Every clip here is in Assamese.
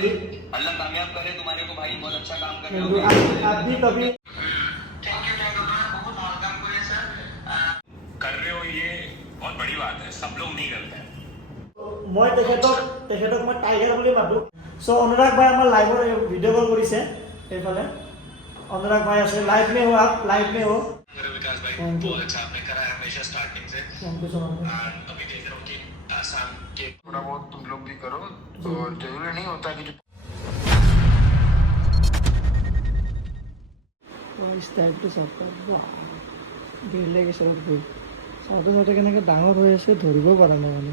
अल्लाह कामयाब करे तुम्हारे को भाई, बहुत अच्छा काम कर रहे हो। आप भी कभी थैंक यू बहुत ভাল কাম কৰি আছে कर रहे हो, ये बहुत बड़ी बात है, सब लोग नहीं करते हैं। মই তেখেতক মই টাইগাৰ বুলি মাতো। সো অনুৰাগ ভাই আমাৰ লাইভৰ ভিডিঅ' কল কৰিছে এইফালে। अनुराग भाई आसे लाइव में हो, आप लाइव में हो। विकास भाई बहुत अच्छा आपने करा है हमेशा starting say. Thank you so much. अभी देख रहा हूँ कि आसाम के थोड़ा बहुत तुम लोग भी करो, तो जरूरी नहीं होता कि ষ্টাইলটো চাওক, বেলেগ হিচাপত গৈ চাওঁতে চাওঁতে কেনেকৈ ডাঙৰ হৈ আছে ধৰিব পৰা নাই মানে।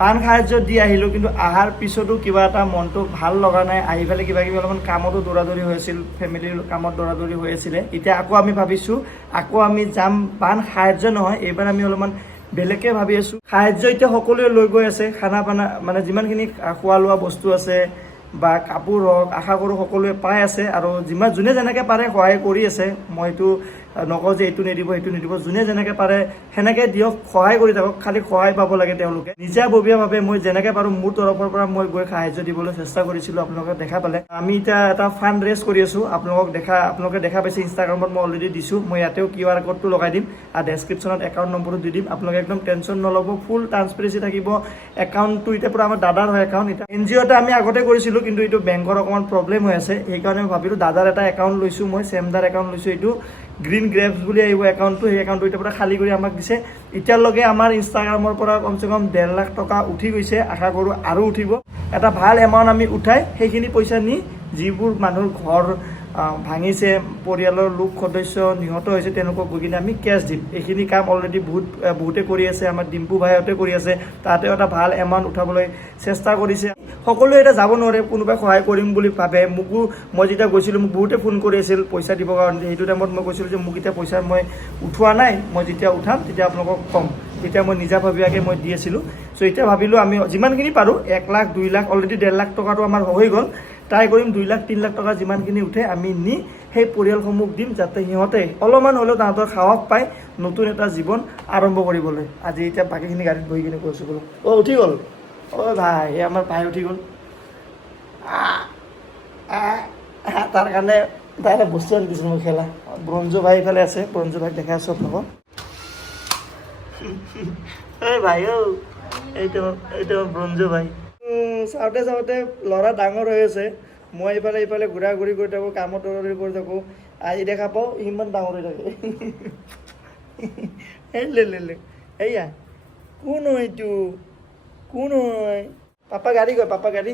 পাণ সাহায্য দি আহিলোঁ, কিন্তু অহাৰ পিছতো কিবা এটা মনটো ভাল লগা নাই। আহি পেলাই কিবা কিবি অলপমান কামতো দৌৰাদৌৰি হৈ আছিল, ফেমিলিৰ কামত দৌৰাদৌৰি হৈ আছিলে। এতিয়া আকৌ আমি ভাবিছোঁ আকৌ আমি যাম, পাণ সাহায্য নহয়, এইবাৰ আমি অলপমান বেলেগকৈ ভাবি আছোঁ। সাহায্য এতিয়া সকলোৱে লৈ গৈ আছে, খানা পানা মানে যিমানখিনি খোৱা লোৱা বস্তু আছে বা কাপোৰ হওক আশা কৰোঁ সকলোৱে পাই আছে, আৰু যোনে যেনেকৈ পাৰে সহায় কৰি আছে। মইতো নকওঁ যে এইটো নিদিব সেইটো নিদিব, যোনে যেনেকৈ পাৰে সেনেকৈ দিয়ক, সহায় কৰি থাকক, খালি সহায় পাব লাগে তেওঁলোকে। নিজাববীয়াভাৱে মই যেনেকৈ পাৰোঁ মোৰ তৰফৰ পৰা মই গৈ সাহায্য দিবলৈ চেষ্টা কৰিছিলোঁ। আপোনালোকে দেখা পালে আমি এতিয়া এটা ফাণ্ড ৰেজ কৰি আছোঁ। আপোনালোকে দেখা পাইছে, ইনষ্টাগ্ৰামত মই অলৰেডি দিছোঁ। মই ইয়াতেও QR কোডটো লগাই দিম আৰু ডেছক্ৰিপশ্যনত একাউণ্ট নম্বৰটো দি দিম। আপোনালোকে একদম টেনশ্যন নল'ব, ফুল ট্ৰান্সপেৰেঞ্চি থাকিব। একাউণ্টটো এতিয়া পূৰা আমাৰ দাদাৰ হয় একাউণ্ট। এতিয়া NGOতে আমি আগতে কৰিছিলোঁ, কিন্তু এইটো বেংকৰ অকণমান প্ৰব্লেম হৈ আছে, সেইকাৰণে মই ভাবিলোঁ দাদাৰ এটা একাউণ্ট লৈছোঁ, মই চেমদাৰ একাউণ্ট লৈছোঁ। এইটো গ্ৰীণ গ্ৰেপছ বুলি আহিব একাউণ্টটো, সেই একাউণ্টটো এতিয়া পৰা খালী কৰি আমাক দিছে। এতিয়ালৈকে আমাৰ ইনষ্টাগ্ৰামৰ পৰা কমচে কম 1.5 লাখ টকা উঠি গৈছে, আশা কৰোঁ আৰু উঠিব। এটা ভাল এমাউণ্ট আমি উঠাই সেইখিনি পইচা নি যিবোৰ মানুহৰ ঘৰ ভাঙিছে, পৰিয়ালৰ লোক সদস্য নিহত হৈছে, তেওঁলোকক গৈ কিনে আমি কেছ দিম। এইখিনি কাম অলৰেডি বহুতে কৰি আছে, আমাৰ ডিম্পু ভাইহঁতে কৰি আছে। তাতেও এটা ভাল এমাউণ্ট উঠাবলৈ চেষ্টা কৰিছে। সকলোৱে এতিয়া যাব নোৱাৰে, কোনোবাই সহায় কৰিম বুলি ভাবে। মই যেতিয়া গৈছিলোঁ মোক বহুতে ফোন কৰি আছিল পইচা দিবৰ কাৰণে। সেইটো টাইমত মই কৈছিলোঁ যে মোক এতিয়া পইচা মই উঠোৱা নাই, মই যেতিয়া উঠাম তেতিয়া আপোনালোকক ক'ম। তেতিয়া মই নিজাববীয়াকৈ মই দি আছিলোঁ। চ' এতিয়া ভাবিলোঁ আমি যিমানখিনি পাৰোঁ 1 লাখ 2 লাখ অলৰেডি 1.5 লাখ টকাটো আমাৰ হৈ গ'ল। ট্ৰাই কৰিম 2 লাখ 3 লাখ টকা যিমানখিনি উঠে আমি নি সেই পৰিয়ালসমূহক দিম, যাতে সিহঁতে অলপমান হ'লেও তাহাঁতৰ সাহস পায় নতুন এটা জীৱন আৰম্ভ কৰিবলৈ। আজি এতিয়া বাকীখিনি গাড়ীত বহি কিনে কৈছোঁ বোলো। উঠি গ'ল ভাই, আমাৰ ভাই উঠি গ'ল। তাৰ কাৰণে তাৰে বস্তু আনি দিছোঁ মই খেলা। ব্ৰঞ্জু ভাই ইফালে আছে, ব্ৰঞ্জু ভাইক দেখাই আছোঁ আপোনালোকক। এই ভাই এইটো ব্ৰঞ্জু ভাই। চাওঁতে চাওঁতে ল'ৰা ডাঙৰ হৈ আছে, মই ইফালে ঘূৰা ঘূৰি কৰি থাকোঁ, কামত দৌৰা কৰি থাকোঁ। আজি দেখা পাওঁ ইমান ডাঙৰ হৈ থাকে। এইয়া কোন হয় এইটো, কোন হয়? পাপা গাড়ী কয়, পাপা গাড়ী।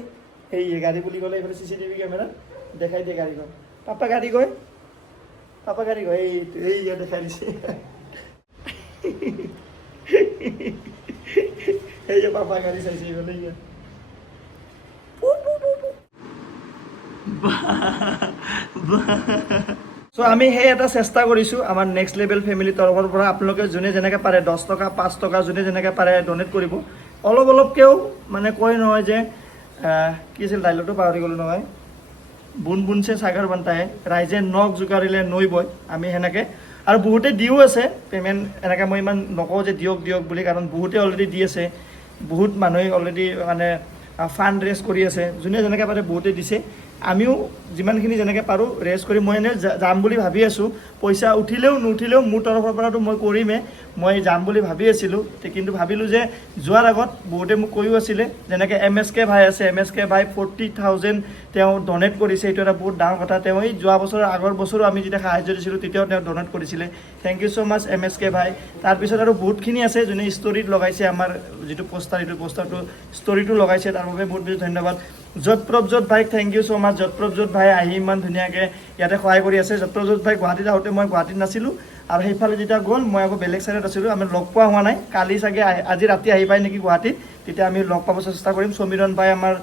সেই গাড়ী বুলি ক'লে এইফালে CCTV কেমেৰা দেখাই দিয়ে গাড়ীখন। পাপা গাড়ী কয়, পাপা গাড়ী কয়, এইয়া দেখাই দিছে। এই যে পাপা গাড়ী চাইছে এইফালে। ইয়া চ' আমি সেই এটা চেষ্টা কৰিছোঁ আমাৰ নেক্সট লেভেল ফেমিলি তৰফৰ পৰা। আপোনালোকে যোনে যেনেকৈ পাৰে 10 টকা 5 টকা যোনে যেনেকৈ পাৰে ডনেট কৰিব। অলপকৈও মানে কয় নহয় যে কি আছিল ডাইলগটো পাহৰি গ'লোঁ নহয়, বুন বুনছে সাগৰ বান্তাহে, ৰাইজে নখ জোকাৰিলে নৈ বয়। আমি সেনেকৈ আৰু বহুতে দিও আছে পে'মেণ্ট। এনেকৈ মই ইমান নকওঁ যে দিয়ক বুলি, কাৰণ বহুতে অলৰেডি দি আছে। বহুত মানুহে অলৰেডি মানে ফাণ্ড ৰেজ কৰি আছে, যোনে যেনেকৈ পাৰে বহুতে দিছে। আমিও যিমানখিনি যেনেকৈ পাৰোঁ ৰেজ কৰি মই এনেই যাম বুলি ভাবি আছোঁ। পইচা উঠিলেও নুঠিলেও মোৰ তৰফৰ পৰাতো মই কৰিমেই, মই যাম বুলি ভাবি আছিলোঁ। কিন্তু ভাবিলোঁ যে যোৱাৰ আগত বহুতে মোক কৈও আছিলে, যেনেকৈ MSK ভাই আছে, MSK ভাই 40,000 তেওঁ ডনেট কৰিছে। এইটো এটা বহুত ডাঙৰ কথা। তেওঁ এই যোৱা বছৰৰ আগৰ বছৰো আমি যেতিয়া সাহায্য দিছিলোঁ তেতিয়াও তেওঁ ডনেট কৰিছিলে। Thank you so' much MSK ভাই। তাৰপিছত আৰু বহুতখিনি আছে যোনে ষ্টৰিত লগাইছে, আমাৰ যিটো পোষ্টাৰ, এইটো পোষ্টাৰটো ষ্টৰিটো লগাইছে, তাৰ বাবে বহুত বেছি ধন্যবাদ। যৎপ্ৰভজোৎ ভাইক থেংক ইউ ছ' মাছ। যৎপ্ৰভজোৎ ভাই আহি ইমান ধুনীয়াকৈ ইয়াতে সহায় কৰি আছে। যৎপ্ৰভজোৎ ভাই গুৱাহাটীত আহোঁতে মই গুৱাহাটীত নাছিলোঁ, আৰু সেইফালে যেতিয়া গ'ল মই আকৌ বেলেগ ছাইডত আছিলোঁ। আমি লগ পোৱা হোৱা নাই, কালি চাগে আজি ৰাতি আহি পায় নেকি গুৱাহাটীত, তেতিয়া আমি লগ পাব চেষ্টা কৰিম। সমীৰণ ভাই আমাৰ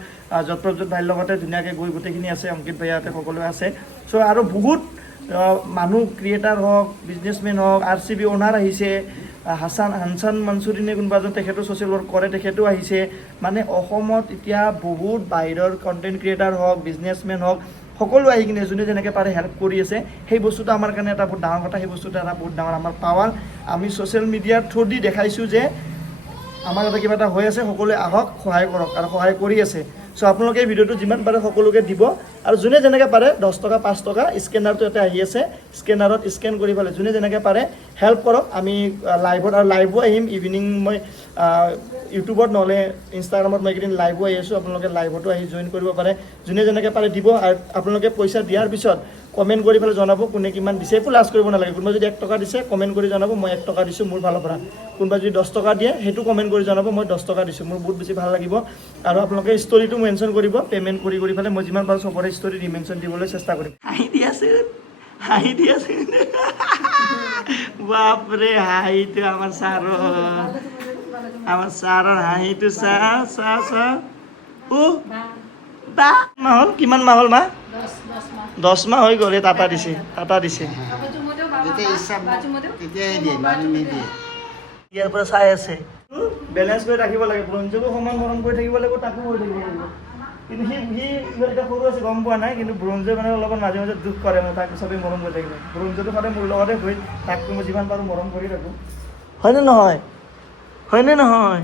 যৎপ্ৰভজোৎ ভাইৰ লগতে ধুনীয়াকৈ গৈ গোটেইখিনি আছে, অংকিত ভাইয়াহঁতে সকলোৱে আছে। চ' আৰু বহুত মানুহ ক্ৰিয়েটাৰ হওক, বিজনেছমেন হওক, RCB অ'নাৰ আহিছে, হানচান মনচুৰিনে কোনোবা এজন, তেখেতো ছ'চিয়েল ৱৰ্ক কৰে, তেখেতো আহিছে। মানে অসমত এতিয়া বহুত বাহিৰৰ কণ্টেণ্ট ক্ৰিয়েটাৰ হওক, বিজনেছমেন হওক, সকলো আহি কিনে যোনে যেনেকৈ পাৰে হেল্প কৰি আছে সেই বস্তুটো আমাৰ কাৰণে এটা বহুত ডাঙৰ কথা সেই বস্তুটো এটা বহুত ডাঙৰ আমাৰ পাৱাৰ আমি ছ'চিয়েল মিডিয়াৰ থ্ৰু দি দেখাইছোঁ যে আমাৰ এটা কিবা এটা হৈ আছে সকলোৱে আহক সহায় কৰক আৰু সহায় কৰি আছে চ' আপোনালোকে এই ভিডিঅ'টো যিমান পাৰে সকলোকে দিব আৰু যোনে যেনেকৈ পাৰে 10 টকা 5 টকা স্কেনাৰটো এটা আহি আছে স্কেনাৰত স্কেন কৰি পেলাই যোনে যেনেকৈ পাৰে হেল্প কৰক আমি লাইভত আৰু লাইভো আহিম ইভিনিং মই ইউটিউবত নহ'লে ইনষ্টাগ্ৰামত মই এইকেইদিন লাইভো আহি আছোঁ আপোনালোকে লাইভতো আহি জইন কৰিব পাৰে যোনে যেনেকৈ পাৰে দিব আৰু আপোনালোকে পইচা দিয়াৰ পিছত কমেণ্ট কৰি পেলাই জনাব কোনে কিমান দিছে একো লাজ কৰিব নালাগে কোনোবা যদি 1 টকা দিছে কমেণ্ট কৰি জনাব মই 1 টকা দিছোঁ মোৰ ফালৰ পৰা কোনোবা যদি 10 টকা দিয়ে সেইটো কমেণ্ট কৰি জনাব মই 10 টকা দিছোঁ মোৰ বহুত বেছি ভাল লাগিব আৰু আপোনালোকে ষ্টৰিটো মেনশ্যন কৰিব পে'মেণ্ট কৰি পেলাই মই যিমান পাৰোঁ চবৰে ষ্টৰি ৰিমেনশ্যন দিবলৈ চেষ্টা কৰিম হাঁহি দি আছে বাপৰে হাঁহিটো আমাৰ ছাৰৰ হাঁহিটো চা ও বা মাহল কিমান মাহ হ'ল মা 10 মাহ হৈ গ'ল টাটা দিছে ইয়াৰ পৰা চাই আছে বেলেঞ্চ কৰি ৰাখিব লাগে ব্ৰঞ্জকো সমান মৰম কৰি থাকিব লাগিব তাকো কৰি থাকিব লাগিব কিন্তু সি এতিয়া সৰু আছে গম পোৱা নাই কিন্তু ব্ৰঞ্জে মানে অলপমান মাজে মাজে দুখ কৰে মই তাক চবেই মৰম কৰি থাকিব ব্ৰঞ্জটো সদায় মোৰ লগতে হৈ তাকতো মই যিমান পাৰোঁ মৰম কৰি থাকোঁ হয়নে নহয়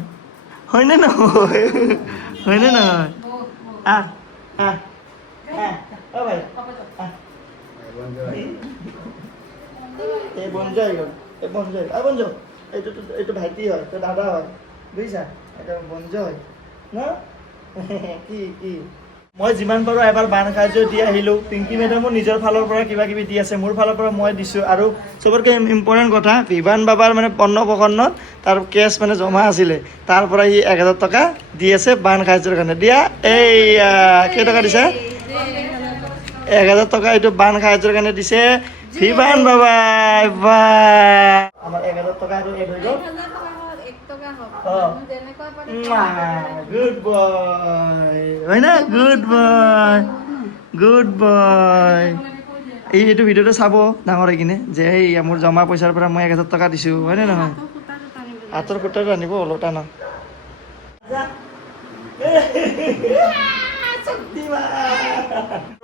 আহ ভাই এই বঞ্জ হৈ গ'ল এইটো ভাইটি হয় তো দাদা হয় বুজিছা এটা বঞ্জ হয় ন কি মই যিমান পাৰোঁ এবাৰ বান সাহায্য দি আহিলোঁ পিংকি মেডামো নিজৰ ফালৰ পৰা কিবা কিবি দি আছে মোৰ ফালৰ পৰা মই দিছোঁ আৰু চবতকৈ ইম্পৰ্টেণ্ট কথা বিভান বাবাৰ মানে অন্নপ্ৰসন্নত তাৰ কেছ মানে জমা আছিলে তাৰ পৰা সি 1000 টকা দি আছে বান সাহায্যৰ কাৰণে দিয়া এইয়া কেইটকা দিছে 1000 টকা এইটো বান সাহায্যৰ কাৰণে দিছে বিভান বাবাই বা আমাৰ 1000 টকা আৰু এড হৈ গ'ল গুড বয় হয় না গুড বয় এইটো ভিডিঅ'টো চাব ডাঙৰ হৈ কিনে যে এই মোৰ জমা পইচাৰ পৰা মই 1000 টকা দিছোঁ হয়নে নহয় হাতৰ কুটাটো আনিব ওলটা ন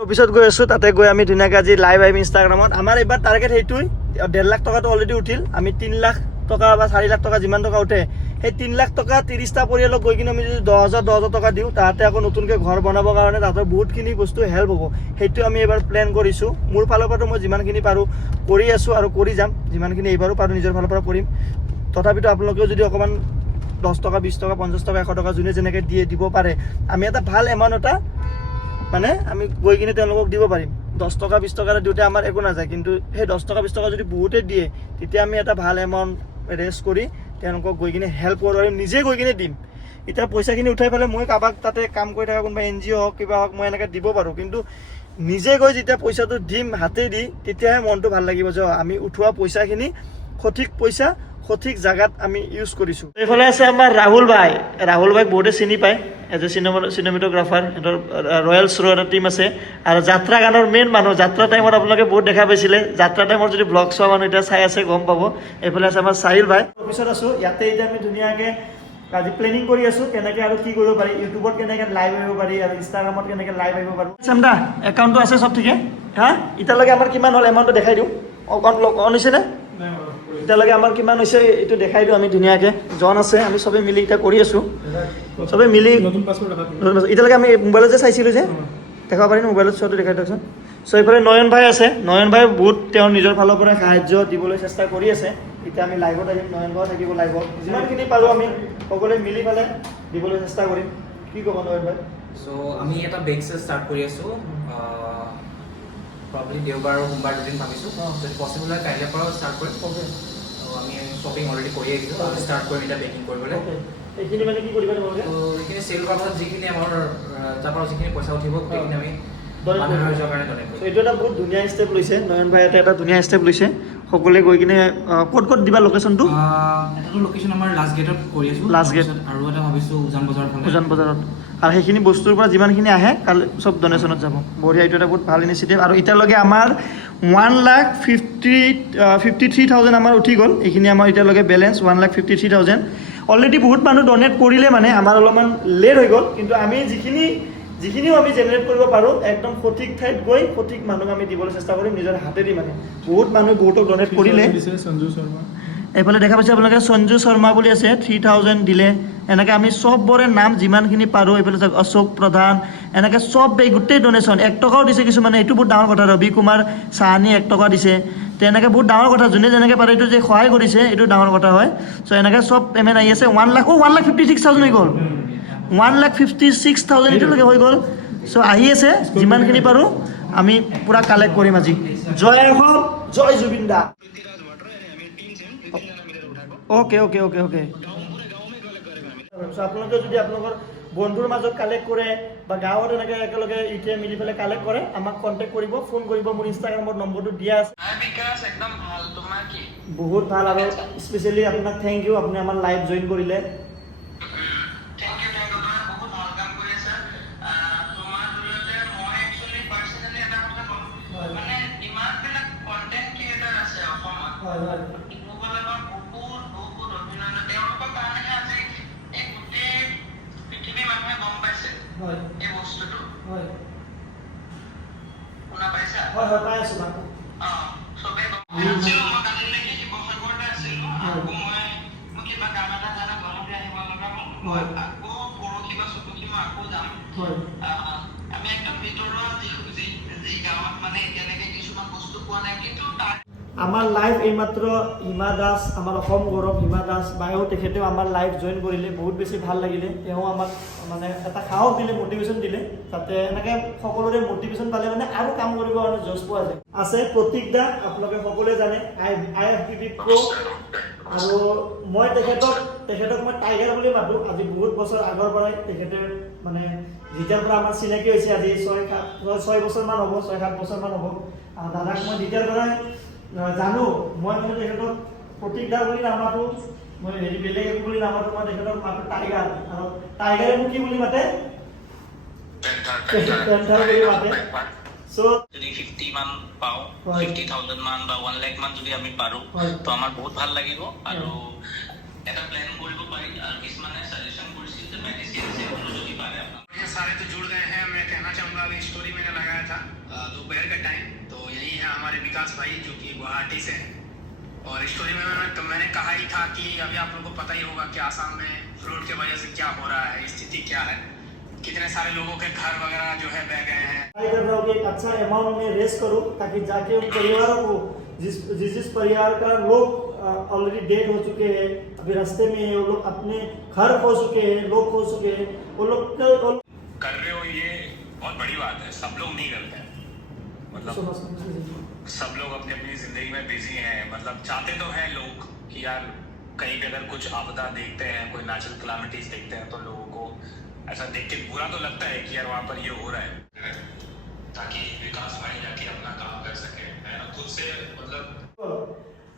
অফিচত গৈ আছোঁ তাতে গৈ আমি ধুনীয়াকৈ আজি লাইভ আহিম ইনষ্টাগ্ৰামত আমাৰ এইবাৰ টাৰ্গেট সেইটোৱেই 1.5 লাখ টকাটো অলৰেডি উঠিল আমি 3 লাখ টকা বা 4 লাখ টকা যিমান টকা উঠে সেই 3 লাখ টকা 30টা পৰিয়ালক গৈ কিনে আমি যদি 10,000 টকা দিওঁ তাহাঁতে আকৌ নতুনকৈ ঘৰ বনাবৰ কাৰণে তাহাঁতৰ বহুতখিনি বস্তু হেল্প হ'ব সেইটো আমি এবাৰ প্লেন কৰিছোঁ মোৰ ফালৰ পৰাতো মই যিমানখিনি পাৰোঁ কৰি আছোঁ আৰু কৰি যাম যিমানখিনি এইবাৰো পাৰোঁ নিজৰ ফালৰ পৰা কৰিম তথাপিতো আপোনালোকেও যদি অকণমান 10 টকা 20 টকা 50 টকা 100 টকা যোনে যেনেকৈ দিব পাৰে আমি এটা ভাল এমাউণ্ট এটা মানে আমি গৈ কিনে তেওঁলোকক দিব পাৰিম 10 টকা 20 টকা দিওঁতে আমাৰ একো নাযায় কিন্তু সেই 10 টকা 20 টকা যদি বহুতে দিয়ে তেতিয়া আমি এটা ভাল এমাউণ্ট ৰেজ কৰি তেওঁলোকক গৈ কিনে হেল্প কৰিব পাৰিম নিজে গৈ কিনে দিম এতিয়া পইচাখিনি উঠাই পেলাই মই কাৰোবাক তাতে কাম কৰি থকা কোনোবা NGO হওক কিবা হওক মই এনেকৈ দিব পাৰোঁ কিন্তু নিজে গৈ যেতিয়া পইচাটো দিম হাতে দি তেতিয়াহে মনটো ভাল লাগিব যে আমি উঠোৱা পইচাখিনি সঠিক পইচা সঠিক জায়গাত আমি ইউজ কৰিছোঁ এইফালে আছে আমাৰ ৰাহুল ভাইক বহুতে চিনি পায় এজ এ চিনেমেটোগ্ৰাফাৰ সিহঁতৰ ৰয়েল শ্ব' এটা টীম আছে আৰু যাত্ৰা গানৰ মেইন মানুহ যাত্ৰা টাইমত আপোনালোকে বহুত দেখা পাইছিলে যাত্ৰা টাইমত যদি ব্লগ চোৱা মানুহ এতিয়া চাই আছে গম পাব এইফালে আছে আমাৰ চাহিল ভাই অফিচত আছোঁ ইয়াতে এতিয়া আমি ধুনীয়াকৈ আজি প্লেনিং কৰি আছোঁ কেনেকৈ আৰু কি কৰিব পাৰি ইউটিউবত কেনেকৈ লাইভ আহিব পাৰি আৰু ইনষ্টাগ্ৰামত কেনেকৈ লাইভ আহিব পাৰোঁ চামদা একাউণ্টটো আছে চব ঠিকে হা এতিয়ালৈকে আমাৰ কিমান হ'ল এমাউণ্টটো দেখাই দিওঁ অন হৈছেনে এতিয়ালৈকে আমাৰ কিমান হৈছে এইটো দেখাই দিওঁ আমি ধুনীয়াকৈ জন আছে আমি চবেই মিলি এতিয়া কৰি আছোঁ চবেই মিলি এতিয়ালৈকে আমি মোবাইলত যে চাইছিলোঁ যে দেখাব পাৰিম মোবাইলত চোৱাটো দেখাই দিয়কচোন চ' এইফালে নয়ন ভাই আছে নয়ন ভাই বহুত তেওঁ নিজৰ ফালৰ পৰা সাহায্য দিবলৈ চেষ্টা কৰি আছে এতিয়া আমি লাইভত আহিম নয়ন ভাই থাকিব লাইভত যিমানখিনি পাৰোঁ আমি সকলোৱে মিলি পেলাই দিবলৈ চেষ্টা কৰিম কি ক'ব নয়ন ভাই চ' আমি এটা বেগ চেল ষ্টাৰ্ট কৰি আছোঁ প্ৰবলি দেওবাৰ আৰু সোমবাৰ দুদিন ভাবিছোঁ যদি পচিবল হয় কাইলৈ পৰা ষ্টাৰ্ট কৰিম আমি শ্বপিং অলৰেডি কৰি আহিছোঁ ষ্টাৰ্ট কৰিম এতিয়া বেকিং কৰিবলৈ এইখিনি মানে কি কৰিব লাগিব তো এইখিনি চেল কৰাৰ পাছত যিখিনি আমাৰ তাৰ পৰা যিখিনি পইচা উঠিব সেইখিনি আমি মানুহৰ সাহায্যৰ কাৰণে ডনেট কৰিম এইটো এটা বহুত ধুনীয়া ষ্টেপ লৈছে নয়ন ভাই এটা ধুনীয়া ষ্টেপ লৈছে সকলোৱে গৈ কিনে ক'ত দিবা লোকেশ্যনটো এটাটো লোকেশ্যন আমাৰ লাষ্ট গেটত কৰি আছোঁ লাষ্ট গেট আৰু এটা ভাবিছোঁ উজান বজাৰৰ ফালে উজান বজাৰত আৰু সেইখিনি বস্তুৰ পৰা যিমানখিনি আহে কালি চব ডনেশ্যনত যাব বঢ়িয়া এইটো এটা বহুত ভাল ইনিচিয়েটিভ আৰু এতিয়ালৈকে আমাৰ 1,53,000 আমাৰ উঠি গ'ল এইখিনি আমাৰ এতিয়ালৈকে বেলেঞ্চ 1,53,000 অলৰেডি বহুত মানুহ ডনেট কৰিলে মানে আমাৰ অলপমান লেট হৈ গ'ল কিন্তু আমি যিখিনি যিখিনিও আমি জেনেৰেট কৰিব পাৰোঁ একদম সঠিক ঠাইত গৈ সঠিক মানুহক আমি দিবলৈ চেষ্টা কৰিম নিজৰ হাতেদি মানে বহুত মানুহে বহুতক ডনেট কৰিলে সঞ্জু শৰ্মা এইফালে দেখা পাইছে আপোনালোকে সঞ্জু শৰ্মা বুলি আছে 3000 দিলে এনেকৈ আমি চবৰে নাম যিমানখিনি পাৰোঁ এইফালে চাওক অশোক প্ৰধান এনেকৈ চব গোটেই ডনেশ্যন 1 টকাও দিছে কিছুমানে এইটো বহুত ডাঙৰ কথা ৰবি কুমাৰ চাহানী 1 টকা দিছে তেনেকৈ বহুত ডাঙৰ কথা যোনে যেনেকৈ পাৰে এইটো যে সহায় কৰিছে এইটো ডাঙৰ কথা হয় চ' এনেকৈ চব পে'মেণ্ট আহি আছে 1,56,000 হৈ গ'ল 1,56,000 এতিয়ালৈকে হৈ গ'ল চ' আহি আছে যিমানখিনি পাৰোঁ আমি পূৰা কালেক্ট কৰিম আজি জয় অসম জয় জুবিন দা ओके ओके ओके ओके আপোনালোকে যদি আপোনালোকৰ বন্ধুৰ মাজত কালেক্ট কৰে বা গাঁৱত এনেকৈ একেলগে ইটিয়ে মিলি পেলাই কালেক্ট কৰে আমাক কণ্টেক্ট কৰিব ফোন কৰিব মোৰ ইনষ্টাগ্ৰামত নম্বৰটো দিয়া আছে বিকাশ একদম ভাল তোমাৰ কি বহুত ভাল আৰু স্পেচিয়েলি আপোনাক থেংক ইউ আপুনি আমাৰ লাইভ জইন কৰিলে থেংক ইউ তোমাৰ বহুত ভাল কাম কৰি আছা তোমাৰ জৰিয়তে মই একচুৱেলি পাৰ্চনেলি এটা কথা ক'ম মানে ইমানবিলাক কণ্টেণ্ট ক্ৰিয়েটাৰ আছে অসমত হয় হয় ইউটিউবলে বা বহুত বহুত অভিনন্দন তেওঁলোকৰ কাৰণেহে আজি এই গোটেই পৃথিৱীৰ মানুহে গম পাইছে হয় এই বস্তুটো হয় শুনা পাইছা হয় হয় পাই আছোঁ বাৰু চবে গম পাইছিল মই কালিলৈকে শিৱসাগৰতে আছিলোঁ আকৌ মই কিবা কাম এটা কাৰণে গুৱাহাটী আহিব লগা হ'ল মই আকৌ পৰহি বা চতুৰ্থি মই আকৌ যাম হয় আমি একদম ভিতৰুৱা যি গাঁৱত মানে এতিয়ালৈকে কিছুমান বস্তু পোৱা নাই কিন্তু তাৰ আমাৰ লাইভ এইমাত্ৰ হিমা দাস আমাৰ অসম গৌৰৱ হিমা দাস বাইও তেখেতেও আমাৰ লাইভ জইন কৰিলে বহুত বেছি ভাল লাগিলে তেওঁ আমাক মানে এটা সাহস দিলে মটিভেশ্যন দিলে তাতে এনেকৈ সকলোৰে মটিভেশ্যন পালে মানে আৰু কাম কৰিবৰ কাৰণে জজ পোৱা যায় আছে প্ৰতীক দা আপোনালোকে সকলোৱে জানে IFBB Pro আৰু মই তেখেতক মই টাইগাৰ বুলি মাতোঁ আজি বহুত বছৰ আগৰ পৰাই তেখেতে মানে যেতিয়াৰ পৰা আমাৰ চিনাকি হৈছে আজি 6 বছৰমান হ'ব 6-7 বছৰমান হ'ব দাদাক মই যেতিয়াৰ পৰাই জানো মই মানে তেখেতক প্ৰতীক দা বুলি নামাতো মই হেৰি বেলেগ একো বুলি নামাতো মই তেখেতক মাতো টাইগাৰ আৰু টাইগাৰে মোক কি বুলি মাতে পেন্থাৰ বুলি মাতে চ' যদি 50 মান পাওঁ 50,000 মান বা 1 লাখ মান যদি আমি পাৰোঁ তো আমাৰ বহুত ভাল লাগিব আৰু এটা প্লেন কৰিব পাৰি আৰু কিছুমানে সাজেশন কৰিছিল যে মেডিসিন से যদি পারে ये सारे तो जुड़ गए हैं मैं कहना चाहूँगा अभी स्टोरी मैंने लगाया था दोपहर का टाइम तो यही है हमारे विकास भाई जो कि गुवाहाटी से हैं और स्टोरी में मैंने कहा ही था कि अभी आप लोगों को पता ही होगा कि आसाम में फ्लड की वजह से क्या हो रहा है स्थिति क्या है कितने सारे लोगों के घर वगैरह जो है बह गए हैं ट्राई कर रहा हूँ कि एक अच्छा अमाउंट में रेस करूँ ताकि जाके उन परिवारों को जिस परिवार का लोग ऑलरेडी डेड हो चुके हैं अभी रास्ते में है वो लोग अपने घर खो चुके हैं लोग खो चुके हैं वो लोग कर रहे हो ये बहुत बड़ी बात है सब लोग नहीं करते हैं मतलब सब लोग अपनी अपनी जिंदगी में बिजी हैं मतलब चाहते तो हैं लोग कि यार कहीं भी अगर कुछ आपदा देखते हैं कोई नेचुरल क्लामिटीज देखते हैं तो लोगों को ऐसा देख के बुरा तो लगता है कि यार वहाँ पर ये हो रहा है ताकि विकास भाई जाके अपना काम कर सके मैं खुद से मतलब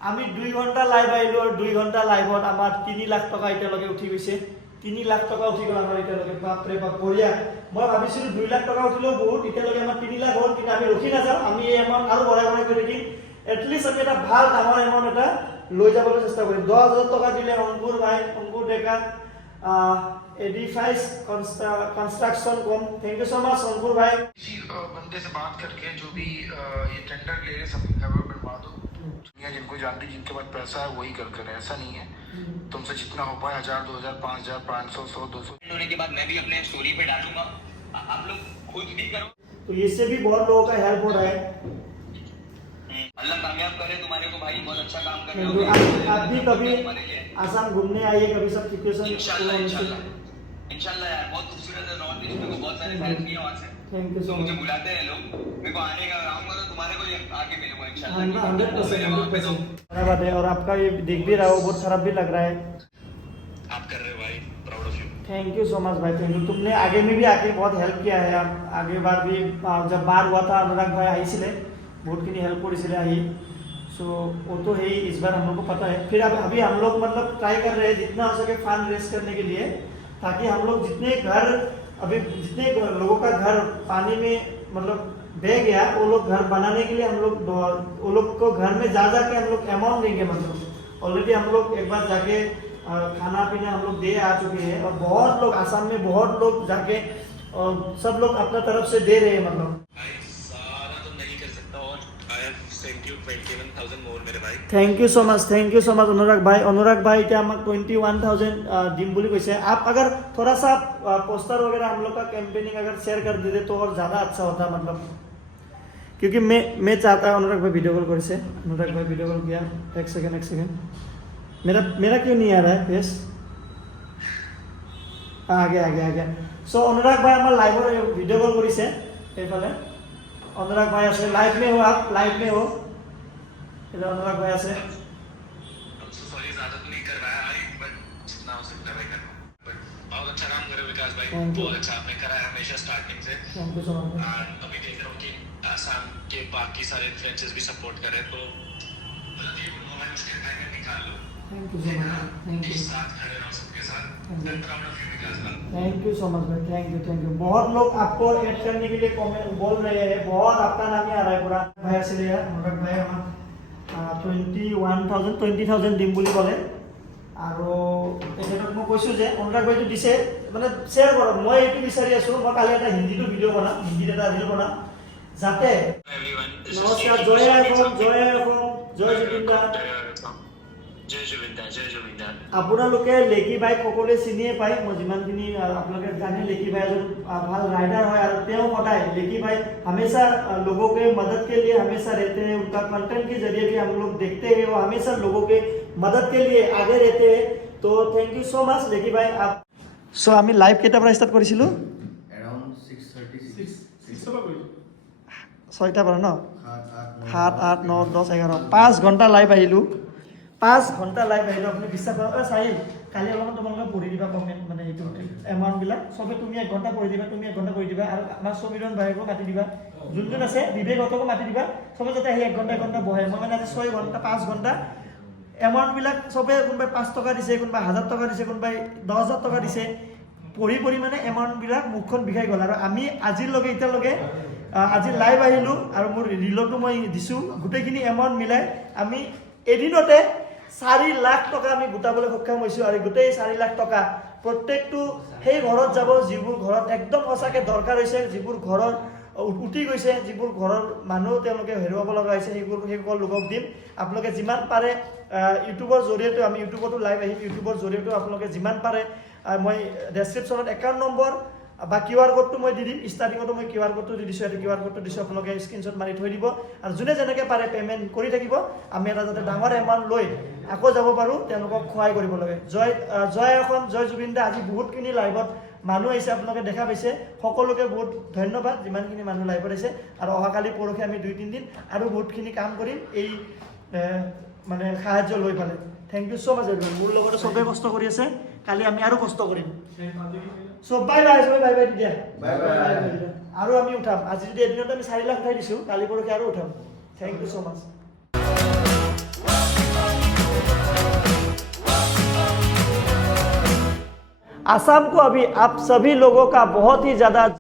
আমি 2 ঘণ্টা লাইভ আহিলোঁ আৰু 2 ঘণ্টা লাইভত আমাৰ 3 লাখ টকা এতিয়ালৈকে উঠি গৈছে 3 লাখ টকা উঠি গ'ল আমাৰ এতিয়ালৈকে বাপৰে বাপ বঢ়িয়া মই ভাবিছিলোঁ 2 লাখ টকা উঠিলেও বহুত এতিয়ালৈকে আমাৰ 3 লাখ হ'ল কিন্তু আমি ৰখি নাযাওঁ আমি এই এমাউণ্ট আৰু বঢ়াই কৰি দিম এটলিষ্ট আমি এটা ভাল ডাঙৰ এমাউণ্ট এটা লৈ যাবলৈ চেষ্টা কৰিম 10,000 টকা দিলে অংকুৰ ভাই Ankur Deka edifice construction com thank you so much Ankur भाई किसी बंदे से बात करके जो भी ये टेंडर ले रहे सब खबर करवा दो दुनिया जिनको जानती जिनके पास पैसा है वही कर करे ऐसा नहीं है तुमसे जितना हो पाए 1,000 2,000 5,000 500 100 200 होने के बाद मैं भी अपने स्टोरी पे डालूंगा आप लोग खुद भी करो तो इससे भी बहुत लोगों का हेल्प हो रहा है अल्लाह कामयाब करे तुम्हारे को भाई बहुत अच्छा काम कर रहे हो आप भी कभी आसाम घूमने आइए कभी सब सिचुएशन इंशाल्लाह यार बहुत खूबसूरत है नॉर्थ ईस्ट में बहुत सारे फैंस भी हैं वहाँ से थैंक यू सो मुझे मच बुलाते हैं लोग मेरे को आने का आऊंगा तो तुम्हारे को आके मिलूंगा इंशाल्लाह 100% और आपका ये देख भी रहा हो बहुत खराब भी लग रहा है आप कर रहे हो भाई proud of you thank you so much भाई थैंक यू तुमने आगे में भी आके बहुत हेल्प किया है आगे बार भी जब बार हुआ था अनुराग भाई आईसिले बहुत की हेल्प কৰিছিলে আহি सो वो तो है ही इस बार हम लोग को पता है फिर अब अभी हम लोग मतलब ट्राई कर रहे हैं जितना हो सके फंड रेस करने के लिए ताकि हम लोग जितने लोगों का घर पानी में मतलब बह गया वो लोग घर बनाने के लिए हम लोग वो लोग को घर में जा के हम लोग अमाउंट देंगे मतलब ऑलरेडी हम लोग एक बार जाके खाना पीना हम लोग दे आ चुके हैं और बहुत लोग आसाम में बहुत लोग जाके और सब लोग अपना तरफ से दे रहे हैं मतलब। भाई सारा तो नहीं कर सकता और आई हैव सेंट यू 21,000 मोर मेरे भाई। थैंक यू सो मच अनुराग भाई এতিয়া আমাক 21,000 দিম বুলি কৈছে। आप अगर थोड़ा सा पोस्टर वगैरह हम लोग का कैंपेनिंग अगर शेयर कर देते तो और ज़्यादा अच्छा होता मतलब, क्योंकि मैं चाहता अनुराग भाई वीडियो कॉल कर से, अनुराग भाई वीडियो कॉल किया। एक सेकंड मेरा क्यों नहीं आ रहा है फेस? आ गया। सो अनुराग भाई हमारे लाइव वीडियो कॉल करिसे এইফালে। अनुराग भाई আছে लाइव में हो, आप लाइव में हो। इधर अनुराग भाई আছে। सॉरी ज्यादा तो नहीं कर पाया भाई, बट जितना हो सकता है भाई कर। बट बहुत अच्छा काम कर रहे हो विकास भाई, Thank you. बहुत अच्छा आपने करा है हमेशा starting say. Thank you so much. And अभी देख रहा हूँ कि आसाम के बाकी सारे इन्फ्लुएंसर्स भी सपोर्ट कर रहे हैं, तो मतलब ये मोमेंट्स के टाइम में निकाल लो। Thank you so much. Thank you. एक साथ खड़े रहो सबके साथ। Thank you. I'm proud of you विकास भाई। थैंक यू सो मच भाई, थैंक यू। बहुत लोग आपको ऐड करने के लिए कमेंट बोल रहे हैं, बहुत आपका नाम ही आ रहा है पूरा। भाई आছিলে अनुराग भाई আমাক 20,000 দিম বুলি ক'লে আৰু তেখেতক মই কৈছোঁ যে অনুৰাগ ভাইটো দিছে মানে শ্বেয়াৰ কৰক। মই এইটো বিচাৰি আছোঁ, মই কালি এটা হিন্দীটো ভিডিঅ' বনাম, হিন্দীত এটা ৰিল বনাম যাতে Everyone, this is নমস্কাৰ, Stevie জয় Swami অসম, Swami. জয় অসম, জয় জুবিন দা। জয় জুবিন দা, জয় জুবিন দা। আপোনালোকে লেকি বাইক সকলোৱে চিনিয়ে পায়, মই যিমানখিনি আপোনালোকে জানে লেকি भाई एजन ভাল राइडर है और তেওঁ সদায় लेकी भाई हमेशा लोगों के मदद के लिए हमेशा रहते हैं। उनका कंटेंट के जरिए भी हम लोग देखते हैं, वो हमेशा लोगों के मदद के लिए आगे रहते हैं। तो थैंक यू सो मच लेकी भाई आप। सो আমি লাইভ কেইটাৰ পৰা ষ্টাৰ্ট কৰিছিলোঁ? around 6:36 ছয়টাৰ পৰা ন? 7, 8, 7, 8, 9, 10, 11 5 ঘণ্টা লাইভ আহিলোঁ। 5 ঘণ্টা লাইভ আহিলোঁ। আপুনি বিশ্বাস কৰক চাহিল, কালি অলপমান তোমালোকে পঢ়ি দিবা কমেণ্ট, মানে এইটো এমাউণ্টবিলাক চবে তুমি 1 ঘণ্টা পঢ়ি দিবা, তুমি 1 ঘণ্টা পঢ়ি দিবা আৰু আমাৰ সমীৰণ ভাইকো মাতি দিবা, যোন আছে বিবেকহঁতকো মাতি দিবা, চবে যাতে আহি 1 ঘণ্টা বহে। মই মানে আজি 6 ঘণ্টা 5 ঘণ্টা এমাউণ্টবিলাক চবে কোনোবাই 5 টকা দিছে, কোনোবাই 1000 টকা দিছে, কোনোবাই 10,000 টকা দিছে। পঢ়ি মানে এমাউণ্টবিলাক মুখখন বিষাই গ'ল। আৰু আমি আজিলৈকে এতিয়ালৈকে আজি লাইভ আহিলোঁ আৰু মোৰ ৰিলতো মই দিছোঁ, গোটেইখিনি এমাউণ্ট মিলাই আমি এদিনতে 4 লাখ টকা আমি গোটাবলৈ সক্ষম হৈছোঁ। আৰু গোটেই 4 লাখ টকা প্ৰত্যেকটো সেই ঘৰত যাব যিবোৰ ঘৰত একদম সঁচাকৈ দৰকাৰ হৈছে, যিবোৰ ঘৰৰ উঠি গৈছে, যিবোৰ ঘৰৰ মানুহ তেওঁলোকে হেৰুৱাব লগা হৈছে, সেইসকল লোকক দিম। আপোনালোকে যিমান পাৰে ইউটিউবৰ জৰিয়তে, আমি ইউটিউবতো লাইভ আহিম, ইউটিউবৰ জৰিয়তেও আপোনালোকে যিমান পাৰে মই ডেছক্ৰিপশ্যনত একাউণ্ট নম্বৰ বা QR কোডটো মই দি দিম। ষ্টাৰ্টিঙতো মই QR কোডটো দি দিছোঁ, এইটো QR কোডটো দিছোঁ, আপোনালোকে স্ক্ৰীনশ্বট মাৰি থৈ দিব। আৰু যোনে যেনেকৈ পাৰে পে'মেণ্ট কৰি থাকিব, আমি এটা যাতে ডাঙৰ এমাউণ্ট লৈ আকৌ যাব পাৰোঁ, তেওঁলোকক সহায় কৰিব লাগে। জয় অসম, জয় জুবিন দা। আজি বহুতখিনি লাইভত মানুহ আহিছে, আপোনালোকে দেখা পাইছে, সকলোকে বহুত ধন্যবাদ যিমানখিনি মানুহ লাইভত আহিছে। আৰু অহাকালি পৰহি আমি 2-3 দিন আৰু বহুতখিনি কাম কৰিম এই মানে সাহায্য লৈ পেলাই। Thank you so' much everyone. মোৰ লগতে চবেই কষ্ট কৰি আছে, কালি আমি আৰু কষ্ট কৰিম। চ' বাই বাই, চবেই বাই বাই দিয়া। আৰু আমি উঠাম, আজি যদি এদিনতে আমি 4 লাখ উঠাই দিছোঁ, কালি পৰহি আৰু উঠাম। থেংক ইউ ছ' মাছ। आसाम को अभी आप सभी लोगों का बहुत ही ज़्यादा